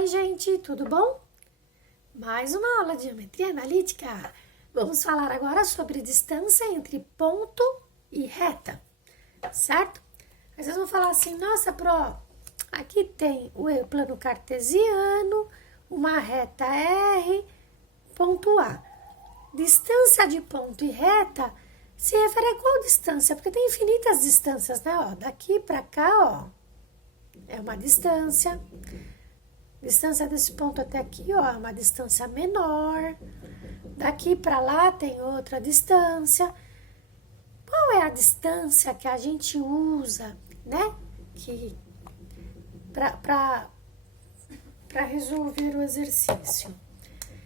Oi, gente, tudo bom? Mais uma aula de geometria analítica. Vamos falar agora sobre distância entre ponto e reta, certo? Aí vocês vão falar assim, nossa, Pro, aqui tem o plano cartesiano, uma reta R, ponto A. Distância de ponto e reta se refere a qual distância? Porque tem infinitas distâncias, né? Ó, daqui para cá, ó, é uma distância. Distância desse ponto até aqui, ó, é uma distância menor. Daqui para lá tem outra distância. Qual é a distância que a gente usa, né? Para resolver o exercício?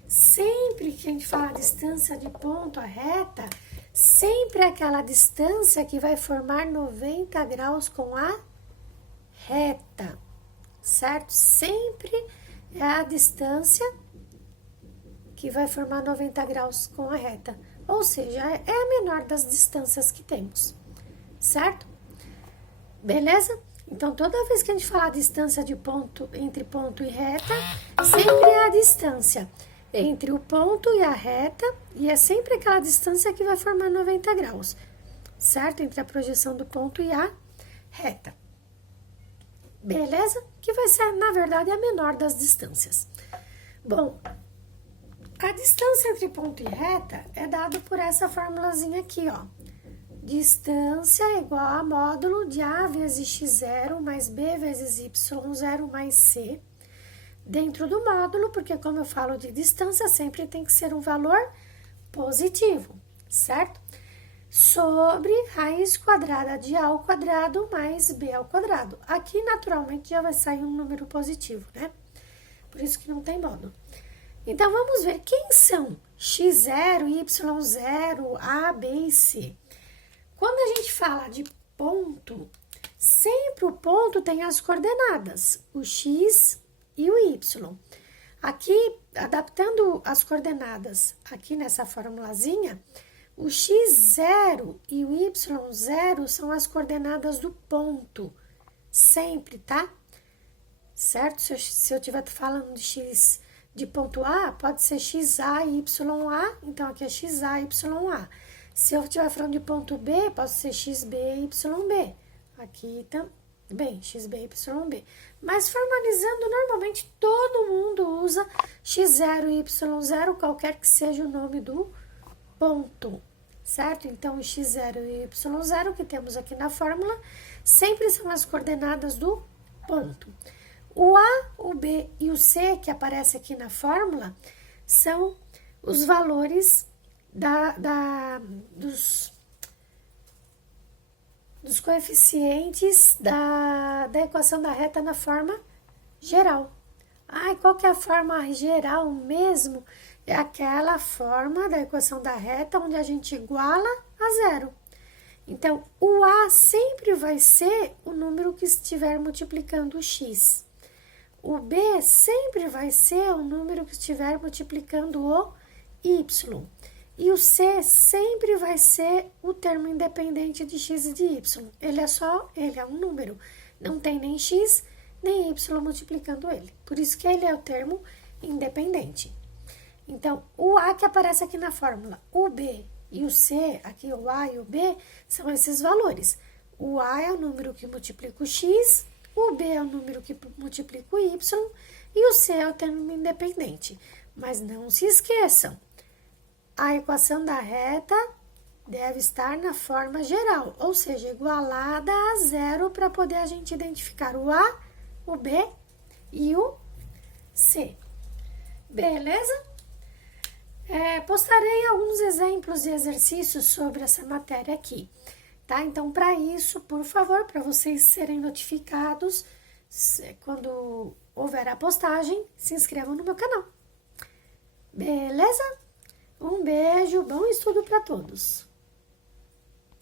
Sempre que a gente fala distância de ponto a reta, sempre é aquela distância que vai formar 90 graus com a reta, certo? Sempre é a distância que vai formar 90 graus com a reta, ou seja, é a menor das distâncias que temos, certo? Beleza? Então, toda vez que a gente falar distância de ponto entre ponto e reta, sempre é a distância entre o ponto e a reta, e é sempre aquela distância que vai formar 90 graus, certo? Entre a projeção do ponto e a reta. Beleza? Que vai ser, na verdade, a menor das distâncias. Bom, a distância entre ponto e reta é dada por essa formulazinha aqui, ó. Distância é igual a módulo de A vezes x0 mais B vezes y0 mais C. Dentro do módulo, porque como eu falo de distância, sempre tem que ser um valor positivo, certo? Sobre raiz quadrada de A ao quadrado mais B ao quadrado. Aqui, naturalmente, já vai sair um número positivo, né? Por isso que não tem módulo. Então, vamos ver quem são x0, y0, A, B e C. Quando a gente fala de ponto, sempre o ponto tem as coordenadas, o x e o y. Aqui, adaptando as coordenadas aqui nessa formulazinha, o x0 e o y0 são as coordenadas do ponto, sempre, tá? Certo? Se eu estiver falando de x de ponto A, pode ser xa e YA, então aqui é xa e YA. Se eu estiver falando de ponto B, pode ser xb e YB. Aqui também, xb e YB. Mas formalizando, normalmente todo mundo usa x0 e y0, qualquer que seja o nome do ponto, certo? Então, o x0 e y0 que temos aqui na fórmula sempre são as coordenadas do ponto. O A, o B e o C que aparece aqui na fórmula são os valores dos coeficientes da equação da reta na forma geral. Ah, qual que é a forma geral mesmo? É aquela forma da equação da reta onde a gente iguala a zero. Então, o A sempre vai ser o número que estiver multiplicando o x. O B sempre vai ser o número que estiver multiplicando o y. E o C sempre vai ser o termo independente de x e de y. Ele é um número. Não tem nem x nem y multiplicando ele. Por isso que ele é o termo independente. Então, o A que aparece aqui na fórmula, o B e o C, aqui o A e o B, são esses valores. O A é o número que multiplica o x, o B é o número que multiplica o y e o C é o termo independente. Mas não se esqueçam, a equação da reta deve estar na forma geral, ou seja, igualada a zero para poder a gente identificar o A, o B e o C. Beleza? Postarei alguns exemplos de exercícios sobre essa matéria aqui, tá? Então, para isso, por favor, para vocês serem notificados quando houver a postagem, se inscrevam no meu canal. Beleza? Um beijo, bom estudo para todos!